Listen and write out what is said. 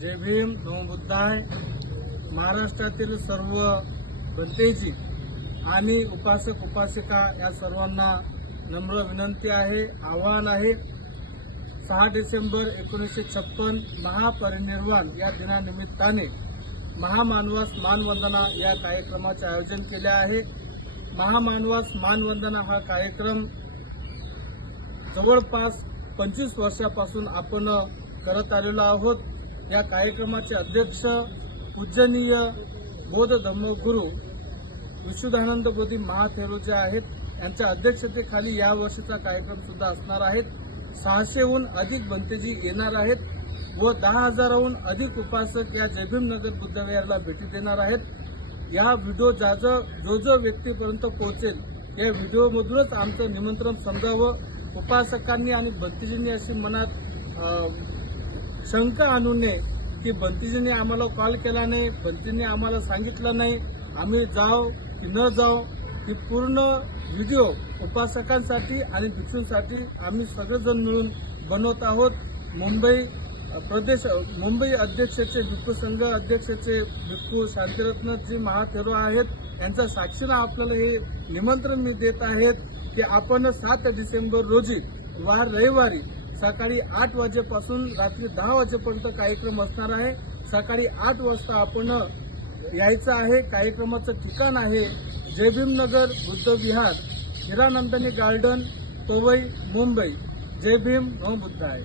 जय भीम, नमो बुद्धाय। महाराष्ट्रातील सर्व बंतेजी आणि उपासक उपासिका या सर्वांना नम्र विनंती आहे, आवाहन आहे। 6 डिसेंबर 1956 महापरिनिर्वाण या दिनानिमित्ताने महामानवास मानवंदना या कार्यक्रमाचे आयोजन केले आहे। महामानवास मानवंदना हा कार्यक्रम जवळपास 25 वर्षापासून आपण करत आलेलो आहोत। या कार्यक्रमाचे अध्यक्ष पूजनीय बौद्ध धर्मगुरू विशुद्धानंद बोधी महाथेरो जे आहेत यांच्या अध्यक्षतेखाली या वर्षीचा कार्यक्रम सुद्धा असणार आहे। 600हून अधिक बंतेजी येणार आहेत व 10,000हून अधिक उपासक या जय भीम नगर बुद्धविहारला भेटी देणार आहेत। या व्हिडिओ जो व्यक्तीपर्यंत पोहोचेल या व्हिडिओमधूनच आमचं निमंत्रण समजावं। उपासकांनी आणि बंतेजींनी अशी मनात शंका आणू नये की बंतेजींनी आम्हाला कॉल केला नाही, बंतेजींनी आम्हाला सांगितलं नाही, आम्ही जाऊ की न जाऊ। ही पूर्ण व्हिडिओ उपासकांसाठी आणि भिक्षूंसाठी आम्ही सगळेजण मिळून बनवत आहोत। मुंबई अध्यक्षाचे भिक्खू संघ अध्यक्षाचे भिक्खू शांतिरत्नजी महाथेरो आहेत। यांच्या साक्षीनं आपल्याला हे निमंत्रण मी देत आहेत की आपण 7 डिसेंबर रोजी वार रविवारी सकाळी 8 वाजेपासून रात्री 10 वाजेपर्यंत कार्यक्रम असणार आहे। सकाळी 8 वाजता आपण यायचं आहे। कार्यक्रमाचं ठिकाण आहे जय भीम नगर बुद्ध विहार, हिरानंदिनी गार्डन, पवई, मुंबई। जय भीम, नमो बुद्धाय।